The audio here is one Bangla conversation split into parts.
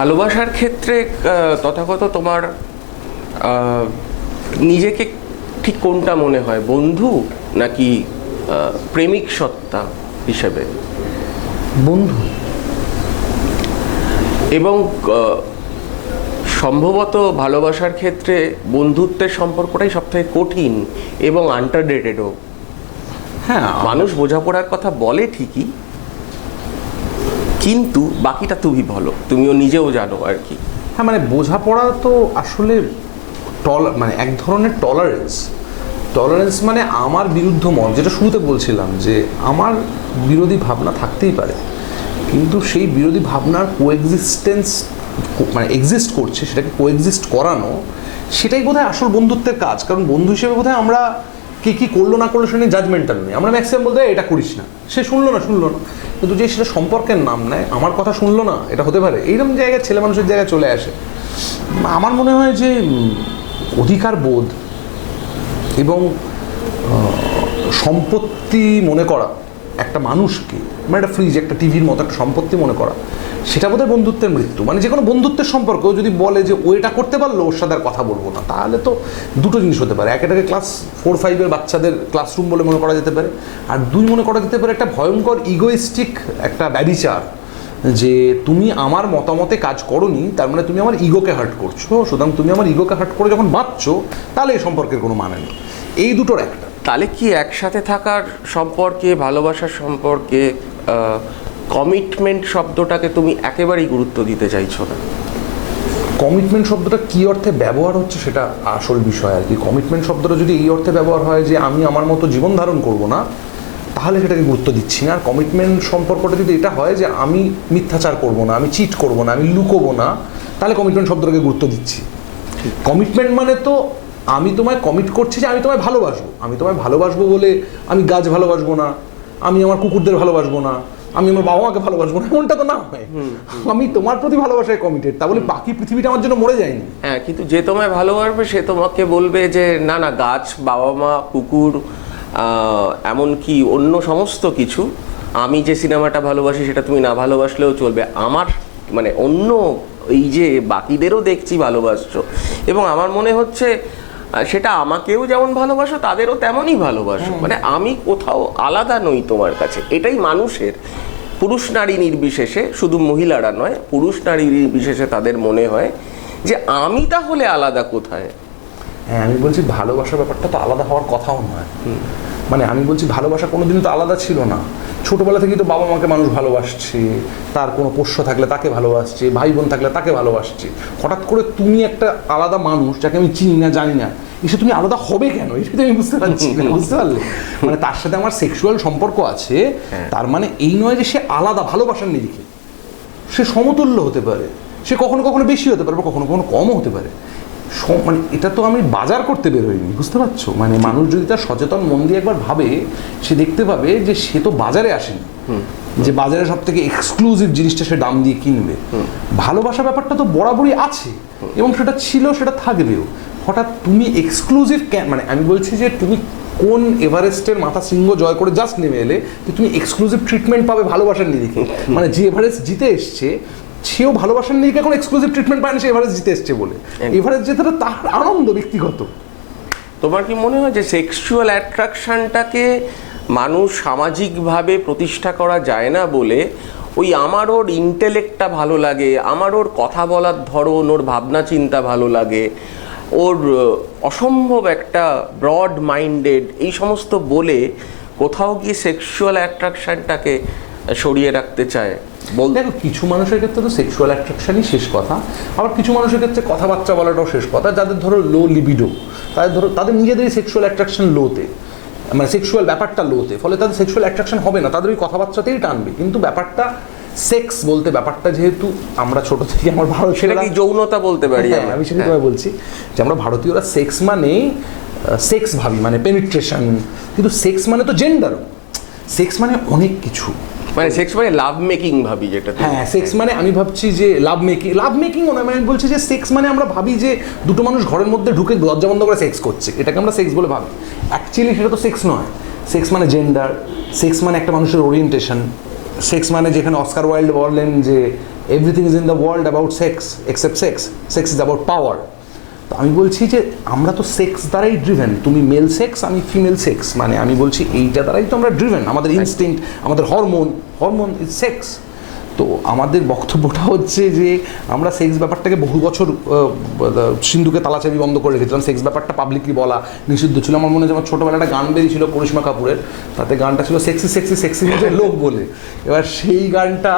ভালোবাসার ক্ষেত্রে তথাগত তোমার নিজেকে ঠিক কোনটা মনে হয় বন্ধু নাকি প্রেমিক সত্তা হিসেবে? বন্ধু। এবং সম্ভবত ভালোবাসার ক্ষেত্রে বন্ধুত্বের সম্পর্কটাই সবথেকে কঠিন এবং আন্টারডেটেডও হ্যাঁ মানুষ বোঝাপড়ার কথা বলে ঠিকই কিন্তু বাকিটা তুমি বলো, তুমিও নিজেও জানো আর কি। হ্যাঁ মানে বোঝাপড়া তো আসলে টল মানে এক ধরনের টলারেন্স টলারেন্স মানে আমার বিরুদ্ধ মত, যেটা শুরুতে বলছিলাম যে আমার বিরোধী ভাবনা থাকতেই পারে, কিন্তু সেই বিরোধী ভাবনার কোএক্সিস্টেন্স মানে এক্সিস্ট করছে, সেটাকে কোএক্সিস্ট করানো, সেটাই বোধহয় আসল বন্ধুত্বের কাজ। কারণ বন্ধু হিসেবে বোধহয় আমরা কে কী করল না করল সেটা নিয়ে জাজমেন্টাল নেই। আমরা ম্যাক্সিমাম বলতে এটা করিস না। সে শুনলো না শুনলো না। কিন্তু যে সেটা সম্পর্কের নাম নেয়, আমার কথা শুনলো না, এটা হতে পারে। এইরকম জায়গায় ছেলে মানুষের জায়গায় চলে আসে। আমার মনে হয় যে অধিকার বোধ এবং সম্পত্তি মনে করা একটা মানুষকে মানে একটা ফ্রিজ একটা টিভির মতো একটা সম্পত্তি মনে করা, সেটা বোধহয় বন্ধুত্বের মৃত্যু। মানে যে কোনো বন্ধুত্বের সম্পর্ক যদি বলে যে ও এটা করতে পারল, ওর সাথে আর কথা বলব না, তাহলে তো দুটো জিনিস হতে পারে। এক এটাকে ক্লাস ফোর ফাইভের বাচ্চাদের ক্লাসরুম বলে মনে করা যেতে পারে, আর দুই মনে করা যেতে পারে একটা ভয়ঙ্কর ইগোইস্টিক একটা ব্যবিচার, যে তুমি আমার মতামতে কাজ করনি, তার মানে তুমি আমার ইগোকে হার্ট করছ। সুতরাং তুমি আমার ইগোকে হার্ট করে যখন বাঁচছো, তাহলে এই সম্পর্কের কোনো মানে নেই। এই দুটোর একটা। তাহলে কি একসাথে থাকার সম্পর্কে ভালোবাসার সম্পর্কে কমিটমেন্ট শব্দটাকে তুমি একেবারেই গুরুত্ব দিতে চাইছো না? কমিটমেন্ট শব্দটা কী অর্থে ব্যবহার হচ্ছে সেটা আসল বিষয় আর কি। কমিটমেন্ট শব্দটা যদি এই অর্থে ব্যবহার হয় যে আমি আমার মতো জীবন ধারণ করব না তাহলে সেটাকে গুরুত্ব দিচ্ছি না। আর কমিটমেন্ট সম্পর্কটা যদি এটা হয় যে আমি মিথ্যাচার করব না আমি চিট করব না আমি লুকোবো না তাহলে কমিটমেন্ট শব্দটাকে গুরুত্ব দিচ্ছি। কমিটমেন্ট মানে তো আমি তোমায় কমিট করছি যে আমি তোমায় ভালোবাসবো। আমি তোমায় ভালোবাসবো বলে আমি গাছ ভালোবাসবো না আমি আমার কুকুরদের ভালোবাসবো না আমি আমার বাবা মাকে ভালোবাসবো না এমনটা তো না হয়। আমি তোমার প্রতি ভালোবাসায় কমিটেড তা বলে বাকি পৃথিবীটা আমার জন্য মরে যায়নি। হ্যাঁ কিন্তু যে তোমায় ভালোবাসবে সে তোমাকে বলবে যে না না গাছ বাবা মা কুকুর এমনকি অন্য সমস্ত কিছু আমি যে সিনেমাটা ভালোবাসি সেটা তুমি না ভালোবাসলেও চলবে। আমার মানে অন্য এই যে বাকিদেরও দেখছি ভালোবাসছো। এবং আমার মনে হচ্ছে সেটা আমাকেও যেমন ভালোবাসো তাদেরও তেমনই ভালোবাসো। মানে আমি কোথাও আলাদা নই তোমার কাছে। এটাই মানুষের পুরুষ নারী নির্বিশেষে শুধু মহিলারা নয় পুরুষ নারী নির্বিশেষে তাদের মনে হয় যে আমি তাহলে আলাদা কোথায়? হ্যাঁ আমি বলছি ভালোবাসার ব্যাপারটা তো আলাদা হওয়ার কথাও নয়। মানে আমি বলছি ভালোবাসা কোনোদিন তো আলাদা ছিল না। ছোটবেলা থেকেই তো বাবা মাকে মানুষ ভালোবাসছে তার কোনো পোষ্য থাকলে তাকে ভালোবাসছে ভাই বোন থাকলে তাকে ভালোবাসছে। হঠাৎ করে তুমি একটা আলাদা মানুষ যাকে আমি চিনি না জানি না এসে তুমি আলাদা হবে কেন? এটা তো আমি বুঝতে পারছি বুঝতে পারলে? মানে তার সাথে আমার সেক্সুয়াল সম্পর্ক আছে তার মানে এই নয় যে সে আলাদা ভালোবাসার নিরিখে। সে সমতুল্য হতে পারে সে কখনো কখনো বেশি হতে পারে বা কখনো কখনো কমও হতে পারে। মানে এটা তো আমি বাজার করতে বেরোইনি বুঝতে পারছ? মানে মানুষ যদি তার সচেতন মন দিয়ে একবার ভাবে সে দেখতে পাবে যে সে তো বাজারে আসেনি। যে বাজারে সব থেকে এক্সক্লুসিভ জিনিসটা সে দাম দিয়ে কিনবে। ভালোবাসা ব্যাপারটা তো বরাবরই আছে এবং সেটা ছিল সেটা থাকবেও। হঠাৎ তুমি এক্সক্লুসিভ মানে আমি বলছি যে তুমি কোন এভারেস্টের মাথা সিংহ জয় করে জাস্ট নেমে এলে যে তুমি এক্সক্লুসিভ ট্রিটমেন্ট পাবে ভালোবাসার নিরিখে। মানে যে এভারেস্ট জিতে এসছে সেও ভালোবাসার নিরিখে এখন এক্সক্লুসিভ ট্রিটমেন্ট পায় না সে এভারেজ জিতে এসছে বলে? এভারেস্ট জেতাটা তার আনন্দ ব্যক্তিগত। তোমার কি মনে হয় যে সেক্সুয়াল অ্যাট্রাকশনটাকে মানুষ সামাজিকভাবে প্রতিষ্ঠা করা যায় না বলে ওই আমার ওর ইন্টেলেক্টটা ভালো লাগে আমার ওর কথা বলার ধরন ওর ভাবনা চিন্তা ভালো লাগে ওর অসম্ভব একটা ব্রড মাইন্ডেড এই সমস্ত বলে কোথাও গিয়ে সেক্সুয়াল অ্যাট্রাকশনটাকে সরিয়ে রাখতে চায়? দেখো কিছু মানুষের ক্ষেত্রে তো সেক্সুয়াল অ্যাট্রাকশনই শেষ কথা। আবার কিছু মানুষের ক্ষেত্রে কথাবার্তা বলাটাও শেষ কথা। যাদের ধরো লো লিবিডো তাদের ধরো তাদের নিজেদেরই সেক্সুয়াল অ্যাট্রাকশন লোতে মানে সেক্সুয়াল ব্যাপারটা লোতে ফলে তাদের সেক্সুয়াল অ্যাট্রাকশন হবে না তাদের ওই কথাবার্তাতেই টানবে। কিন্তু ব্যাপারটা সেক্স বলতে ব্যাপারটা যেহেতু আমরা ছোট থেকে আমার ভারত সেটা কি যৌনতা বলতে পারি হ্যাঁ, আমি তোমায় বলছি যে আমরা ভারতীয়রা সেক্স মানে সেক্স ভাবি মানে পেনিট্রেশন কিন্তু সেক্স মানে তো জেন্ডারও সেক্স মানে অনেক কিছু। মানে সেক্স মানে লাভ মেকিং ভাবি যেটা হ্যাঁ সেক্স মানে আমি ভাবছি যে লাভ মেকিং লাভ মেকিং নয় মানে বলছি যে সেক্স মানে আমরা ভাবি যে দুটো মানুষ ঘরের মধ্যে ঢুকে দরজা বন্ধ করে সেক্স করছে। এটাকে আমরা সেক্স বলে ভাবি। অ্যাকচুয়ালি সেটা তো সেক্স নয়। সেক্স মানে জেন্ডার সেক্স মানে একটা মানুষের ওরিয়েন্টেশন সেক্স মানে যেখানে অস্কার ওয়াইল্ড বললেন যে everything is in the world about sex except sex sex is about power তো আমি বলছি যে আমরা তো সেক্স দ্বারাই ড্রিভেন তুমি মেল সেক্স আমি ফিমেল সেক্স মানে আমি বলছি এইটা দ্বারাই তো আমরা ড্রিভেন আমাদের ইনস্টিংক্ট আমাদের হরমোন হরমোন ইজ সেক্স তো আমাদের বক্তব্যটা হচ্ছে যে আমরা সেক্স ব্যাপারটাকে বহু বছর সিন্ধুকে তালাচাবি বন্ধ করে রেখেছিলাম সেক্স ব্যাপারটা পাবলিকলি বলা নিষিদ্ধ ছিল আমার মনে হয় আমার ছোটোবেলা একটা গান বেরিয়েছিল পরিসীমা কাপুরের তাতে গানটা ছিল সেক্সি সেক্সি সেক্সি লোক বলে এবার সেই গানটা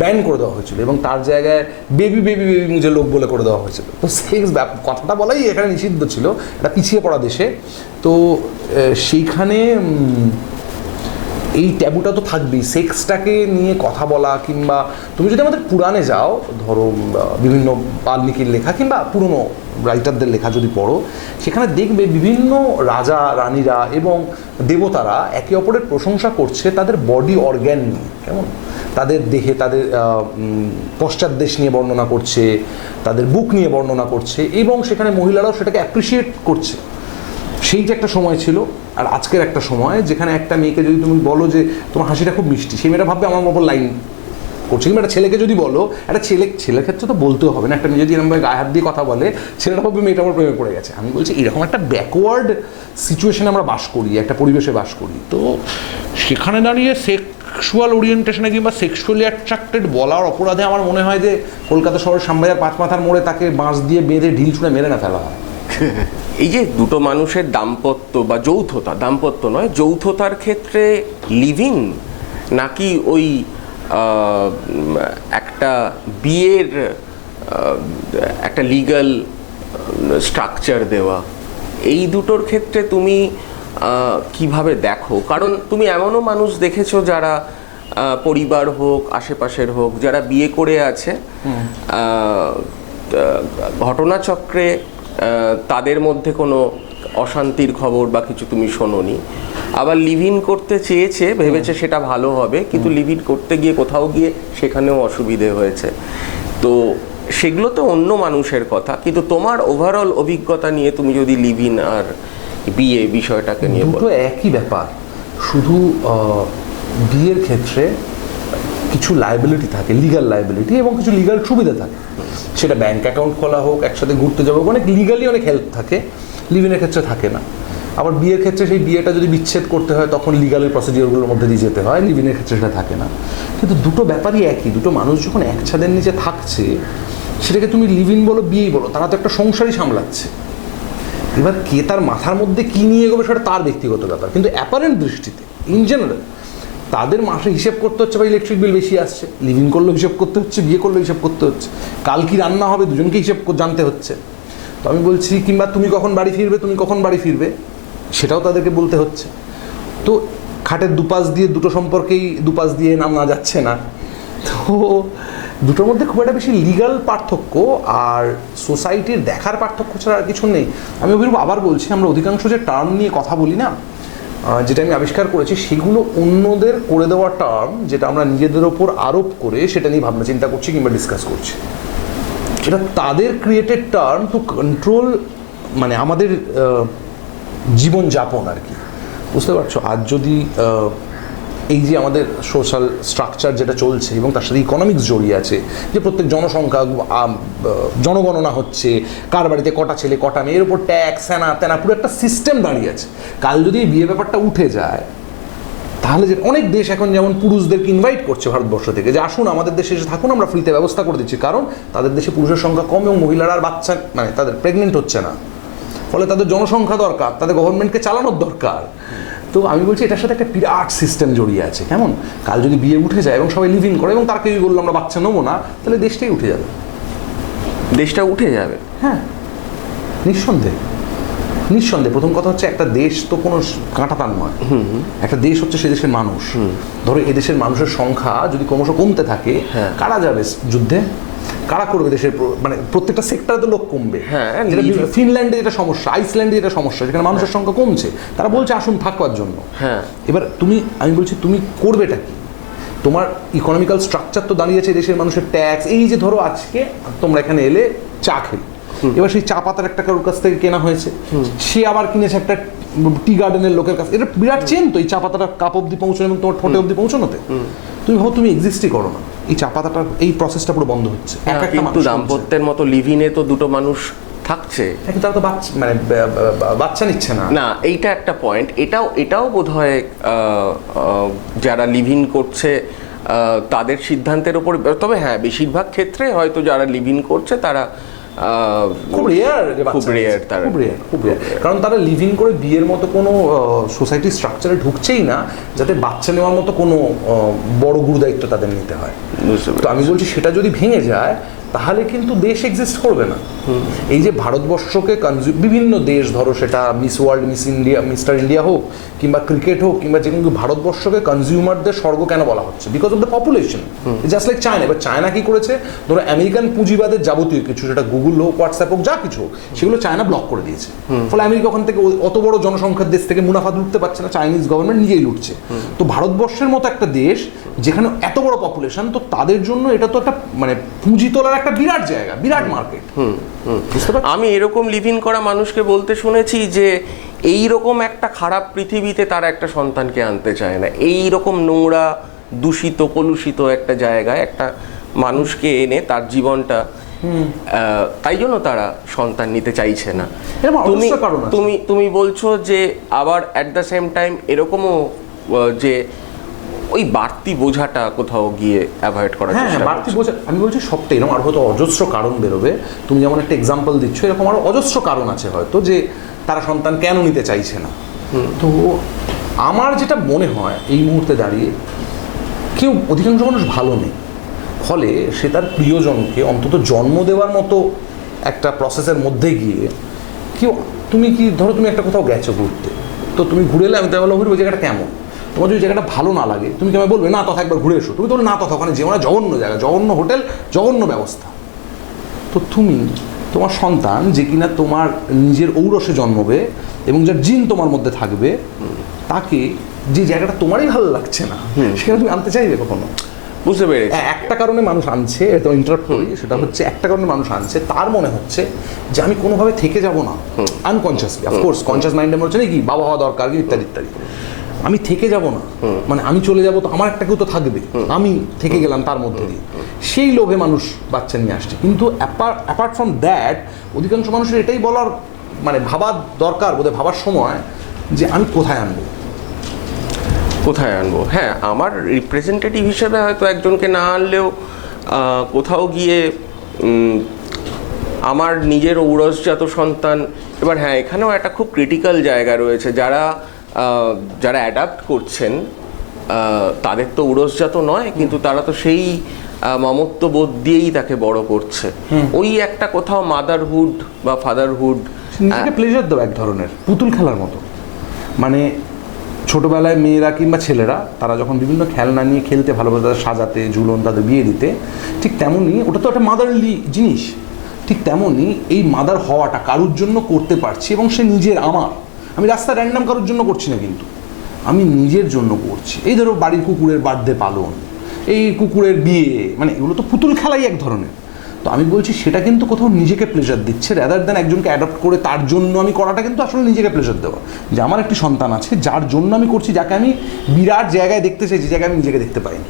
ব্যান করে দেওয়া হয়েছিল এবং তার জায়গায় বেবি বেবি বেবি মুজে লোক বলে করে দেওয়া হয়েছিল। তো সেক্স কথাটা বলাই এখানে নিষিদ্ধ ছিল, এটা পিছিয়ে পড়া দেশে। তো সেইখানে এই ট্যাবুটা তো থাকবেই। সেক্সটাকে নিয়ে কথা বলা কিংবা তুমি যদি আমাদের পুরাণে যাও, ধরো বিভিন্ন বাল্মীকির লেখা কিংবা পুরনো রাইটারদের লেখা যদি পড়ো, সেখানে দেখবে বিভিন্ন রাজা, রানীরা এবং দেবতারা একে অপরের প্রশংসা করছে তাদের বডি অর্গ্যান নিয়ে। কেমন? তাদের দেহে তাদের আহ, উম, পশ্চাৎ দেশ নিয়ে বর্ণনা করছে তাদের বুক নিয়ে বর্ণনা করছে এবং সেখানে মহিলারাও সেটাকে অ্যাপ্রিসিয়েট করছে। সেই যে একটা সময় ছিল আর আজকের একটা সময় যেখানে একটা মেয়েকে যদি তুমি বলো যে তোমার হাসিটা খুব মিষ্টি সেই মেয়েটা ভাববে আমার ওপর লাইন করছে। কিংবা একটা ছেলেকে যদি বলো একটা ছেলে ছেলের ক্ষেত্রে তো বলতেও হবে না একটা মেয়ে যদি এরকমভাবে গায়ে হাত দিয়ে কথা বলে ছেলেটা ভাববে মেয়েটা আমার প্রেমে পড়ে গেছে। আমি বলছি এরকম একটা ব্যাকওয়ার্ড সিচুয়েশনে আমরা বাস করি একটা পরিবেশে বাস করি। তো সেখানে দাঁড়িয়ে সেক্সুয়াল ওরিয়েন্টেশনে কিংবা সেক্সুয়ালি অ্যাট্রাক্টেড বলার অপরাধে আমার মনে হয় যে কলকাতা শহরের সামবাজার পাঁচ মাথার মোড়ে তাকে বাঁশ দিয়ে বেঁধে ঢিল ছুঁড়ে মেরে না ফেলা হয়। এই যে দুটো মানুষের দাম্পত্য বা যৌথতা, দাম্পত্য নয়, যৌথতার ক্ষেত্রে লিভিং নাকি ওই একটা বিয়ের একটা লিগ্যাল স্ট্রাকচার দেওয়া, এই দুটোর ক্ষেত্রে তুমি কীভাবে দেখো? কারণ তুমি এমনও মানুষ দেখেছ যারা পরিবার হোক আশেপাশের হোক যারা বিয়ে করে আছে ঘটনাচক্রে তাদের মধ্যে কোনো অশান্তির খবর বা কিছু তুমি শোনোনি। আবার লিভ ইন করতে চেয়েছে ভেবেছে সেটা ভালো হবে কিন্তু লিভ ইন করতে গিয়ে কোথাও গিয়ে সেখানেও অসুবিধে হয়েছে। তো সেগুলো তো অন্য মানুষের কথা কিন্তু তোমার ওভারঅল অভিজ্ঞতা নিয়ে তুমি যদি লিভ ইন আর বিয়ে বিষয়টাকে নিয়ে দুটো একই ব্যাপার। শুধু বিয়ের ক্ষেত্রে কিছু লাইবিলিটি থাকে লিগাল লাইবিলিটি এবং কিছু লিগাল সুবিধা থাকে। সেটা ব্যাংক অ্যাকাউন্ট খোলা হোক একসাথে ঘুরতে যাব অনেক লিগালি অনেক হেল্প থাকে লিভিনের ক্ষেত্রে থাকে না। আবার বিয়ের ক্ষেত্রে সেই বিয়েটা যদি বিচ্ছেদ করতে হয় তখন লিগালের প্রসিডিওরগুলোর মধ্যে দিয়ে যেতে হয় লিভিনের ক্ষেত্রে সেটা থাকে না। কিন্তু দুটো ব্যাপারই একই দুটো মানুষ যখন এক ছাদের নিচে থাকছে সেটাকে তুমি লিভিন বলো বিয়েই বলো তারা তো একটা সংসারই সামলাচ্ছে। এবার কে তার মাথার মধ্যে কি নিয়ে এগোবে সেটা তার ব্যক্তিগত ব্যাপার। কিন্তু অ্যাপারেন্ট দৃষ্টিতে ইন জেনারেল তাদের মাসে হিসেব করতে হচ্ছে বা ইলেকট্রিক বিল বেশি আসছে লিভিং করলেও হিসেব করতে হচ্ছে, বিয়ে করলেও হিসেব করতে হচ্ছে, কাল কি রান্না হবে দুজনকে হিসেব জানতে হচ্ছে। তো আমি বলছি, কিংবা তুমি কখন বাড়ি ফিরবে, তুমি কখন বাড়ি ফিরবে, সেটাও তাদেরকে বলতে হচ্ছে। তো খাটের দুপাশ দিয়ে, দুটো সম্পর্কেই দুপাশ দিয়ে নামা যাচ্ছে না। তো দুটোর মধ্যে খুব একটা বেশি লিগাল পার্থক্য আর সোসাইটির দেখার পার্থক্য ছাড়া আর কিছু নেই। আমি অভিরূপ আবার বলছি, আমরা অধিকাংশ যে টার্ম নিয়ে কথা বলি না যেটা আমি আবিষ্কার করেছি, সেগুলো অন্যদের করে দেওয়া টার্ম যেটা আমরা নিজেদের ওপর আরোপ করে সেটা নিয়ে ভাবনা চিন্তা করছি কিংবা ডিসকাস করছি। এটা তাদের ক্রিয়েটেড টার্ম টু কন্ট্রোল মানে আমাদের জীবনযাপন আর কি। বুঝতে পারছ? আজ যদি এই যে আমাদের সোশ্যাল স্ট্রাকচার যেটা চলছে এবং তার সাথে ইকোনমিক্স জড়িয়ে আছে, যে প্রত্যেক জনসংখ্যা জনগণনা হচ্ছে, কার বাড়িতে কটা ছেলে, কটা মেয়ের উপর ট্যাক্স হ্যানা তেনা, পুরো একটা সিস্টেম দাঁড়িয়ে আছে। কাল যদি এই বিয়ে ব্যাপারটা উঠে যায়, তাহলে যে অনেক দেশ এখন যেমন পুরুষদেরকে ইনভাইট করছে ভারতবর্ষ থেকে, যে আসুন আমাদের দেশে এসে থাকুন, আমরা ফ্রিতে ব্যবস্থা করে দিচ্ছি। কারণ তাদের দেশে পুরুষের সংখ্যা কম এবং মহিলারা আর বাচ্চা মানে তাদের প্রেগনেন্ট হচ্ছে না। ফলে তাদের জনসংখ্যা দরকার, তাদের গভর্নমেন্টকে চালানোর দরকার। তো আমি বলছি এটার সাথে একটা বিরাট সিস্টেম জড়িয়ে আছে কেমন? কাল যদি বিয়ে উঠে যায় এবং সবাই লিভিং করে এবং তাকে বলল আমরা বাচ্চা নেব না তাহলে দেশটাই উঠে যাবে। দেশটা উঠে যাবে। হ্যাঁ নিঃসন্দেহে। নিঃসন্দেহে। প্রথম কথা হচ্ছে একটা দেশ তো কোনো কাঁটা তার নয় একটা দেশ হচ্ছে সে দেশের মানুষ। ধরো এদেশের মানুষের সংখ্যা যদি ক্রমশ কমতে থাকে হ্যাঁ। কারা যাবে যুদ্ধে? কারা করবে দেশের মানে প্রত্যেকটা সেক্টরে তো লোক কমবে। হ্যাঁ, যেটা ফিনল্যান্ডে যেটা সমস্যা আইসল্যান্ডে যেটা সমস্যা যেখানে মানুষের সংখ্যা কমছে। তারা বলছে আসুন থাকবার জন্য। হ্যাঁ। এবার তুমি আমি বলছি তুমি করবেটা কি? তোমার ইকোনমিক্যাল স্ট্রাকচার তো দাঁড়িয়েছে দেশের মানুষের ট্যাক্স এই যে ধরো আজকে তোমরা এখানে এলে চা খেলে এবার সেই চা পাতার একটা কারোর কাছ থেকে কেনা হয়েছে। সে আবার কিনেছে একটা টি গার্ডেনের লোকের কাছে এটা বিরাট চেন তো এই চা পাতাটা কাপ অব্দি পৌঁছানো এবং তোমার ঠোঁটে অব্দি পৌঁছানোতে। তুমি ভাবো তুমি এক্সিস্টই করো না। এই চা পাতাটা এই প্রসেসটা পুরো বন্ধ হচ্ছে। এক একটা কিন্তু মানুষ দাম্পত্যের মতো লিভিনে তো দুটো মানুষ থাকছে। হ্যাঁ, কিন্তু তারা তো বাচ্চা মানে বাচ্চা নিচ্ছে না। না এইটা একটা পয়েন্ট এটাও এটাও বোধ হয় যারা লিভিন করছে তাদের সিদ্ধান্তের উপর তবে হ্যাঁ বেশিরভাগ ক্ষেত্রে হয়তো যারা লিভিন করছে তারা খুব রেয়ার খুব রেয়ার তারা খুব রেয়ার খুব রেয়ার কারণ তারা লিভিং করে বিয়ের মতো কোনো সোসাইটি স্ট্রাকচারে ঢুকছেই না যাতে বাচ্চা নেওয়ার মতো কোনো বড় গুরু দায়িত্ব তাদের নিতে হয়। তো আমি বলছি সেটা যদি ভেঙে যায় তাহলে কিন্তু দেশ এক্সিস্ট করবে না। এই যে ভারতবর্ষকে কনজিউম বিভিন্ন দেশ, ধরো সেটা miss world miss India mister India হোক, কিংবা ক্রিকেট হোক, কিংবা যে কিন্তু ভারতবর্ষকে কনজিউমারদের স্বর্গ কেন বলা হচ্ছে? Because of the population just like China এবার চায়না কি করেছে? ধরো আমেরিকান পুঁজিবাদের যাবতীয় কিছু, সেটা গুগল হোক হোয়াটসঅ্যাপ হোক, যা কিছু হোক, সেগুলো চায়না ব্লক করে দিয়েছে। ফলে আমেরিকা ওখান থেকে অত বড় জনসংখ্যার দেশ থেকে মুনাফা লুটতে পারছে না চাইনিজ গভর্নমেন্ট নিজেই লুটছে। তো ভারতবর্ষের মতো একটা দেশ, যেখানে এত বড় পপুলেশন তো তাদের জন্য এটা তো একটা মানে পুঁজি তোলার একটা বিরাট জায়গা বিরাট মার্কেট আমি এরকম লিভিন করা মানুষকে বলতে শুনেছি যে এই রকম একটা খারাপ পৃথিবীতে তারা একটা সন্তানকে আনতে চায় না। এই রকম নোংরা দূষিত কলুষিত একটা জায়গায় একটা মানুষকে এনে তার জীবনটা তাই জন্য তারা সন্তান নিতে চাইছে না। তুমি তুমি তুমি বলছো যে আবার অ্যাট দ্য সেম টাইম এরকমও যে ওই বাড়তি বোঝাটা কোথাও গিয়ে অ্যাভয়েড করা হ্যাঁ বাড়তি বোঝা আমি বলছি সবটাই এরকম আর হয়তো অজস্র কারণ বেরোবে। তুমি যেমন একটা এক্সাম্পল দিচ্ছ এরকম আরও অজস্র কারণ আছে হয়তো যে তারা সন্তান কেন নিতে চাইছে না। তো আমার যেটা মনে হয় এই মুহূর্তে দাঁড়িয়ে কেউ অধিকাংশ মানুষ ভালো নেই। ফলে সে তার প্রিয়জনকে অন্তত জন্ম দেওয়ার মতো একটা প্রসেসের মধ্যে গিয়ে কেউ তুমি কি ধরো তুমি একটা কোথাও গেছো ঘুরতে তো তুমি ঘুরে এলে আমি তাই বললাম ওই জায়গাটা কেমন? তোমার যদি জায়গাটা ভালো না লাগে তুমি কি আমায় বলবে না তথা একবার ঘুরে এসো। তুমি তো না তথা ওখানে যেও না জঘন্য জায়গা জঘন্য হোটেল জঘন্য ব্যবস্থা। তো তুমি তোমার সন্তান যে কিনা তোমার নিজের ঔরসে জন্মবে এবং যার জিন তোমার মধ্যে থাকবে তাকে যে জায়গাটা তোমারই ভালো লাগছে না সেখানে তুমি আনতে চাইবে কখনো? বুঝতে পেরেছি। হ্যাঁ, একটা কারণে মানুষ আনছে ইন্টারাপ্ট করি সেটা হচ্ছে একটা কারণে মানুষ আনছে তার মনে হচ্ছে যে আমি কোনোভাবে থেকে যাব না। আনকনসিয়াসলি অফকোর্স কনসিয়াস মাইন্ডে মনে হচ্ছে নাকি বাবা হওয়া দরকার ইত্যাদি ইত্যাদি। আমি থেকে যাব না। মানে আমি চলে যাব তো আমার একটা কেউ তো থাকবে। আমি থেকে গেলাম তার মধ্যে দিয়ে। সেই লোভে মানুষ বাচ্চা নিয়ে আসছে। কিন্তু অ্যাপার্ট ফ্রম দ্যাট অধিকাংশ মানুষের এটাই বলার মানে ভাবার দরকার বোধহয় ভাবার সময় যে আমি কোথায় আনব? কোথায় আনব? হ্যাঁ আমার রিপ্রেজেন্টেটিভ হিসেবে হয়তো একজনকে না আনলেও কোথাও গিয়ে আমার নিজের ঔরসজাত সন্তান এবার হ্যাঁ এখানেও একটা খুব ক্রিটিক্যাল জায়গা রয়েছে। যারা যারা অ্যাডাপ্ট করছেন তাদের তো ঔরসজাত নয় কিন্তু তারা তো সেই মমত্ববোধ দিয়েই তাকে বড় করছে। ওই একটা কোথাও মাদারহুড বা ফাদারহুড প্লেজার দেওয়া এক ধরনের পুতুল খেলার মতো। মানে ছোটবেলায় মেয়েরা কিংবা ছেলেরা তারা যখন বিভিন্ন খেলনা নিয়ে খেলতে ভালোবাসে তাদের সাজাতে ঝুলন তাদের বিয়ে দিতে ঠিক তেমনই ওটা তো একটা মাদারলি জিনিস ঠিক তেমনই এই মাদার হওয়াটা কারুর জন্য করতে পারছি এবং সে নিজের আমার। আমি রাস্তা র্যান্ডাম কারোর জন্য করছি না কিন্তু। আমি নিজের জন্য করছি। এই ধরো বাড়ির কুকুরের বার্থডে পালন, এই কুকুরের বিয়ে মানে এগুলো তো পুতুল খেলাই এক ধরনের। তো আমি বলছি সেটা কিন্তু কোথাও নিজেকে প্লেজার দিচ্ছে র্যাদার দেন একজনকে অ্যাডপ্ট করে তার জন্য আমি করাটা কিন্তু আসলে নিজেকে প্লেজার দেওয়া। যে আমার একটি সন্তান আছে, যার জন্য আমি করছি, যাকে আমি বিরাট জায়গায় দেখতে চাই, যে জায়গায় আমি নিজেকে দেখতে পাইনি।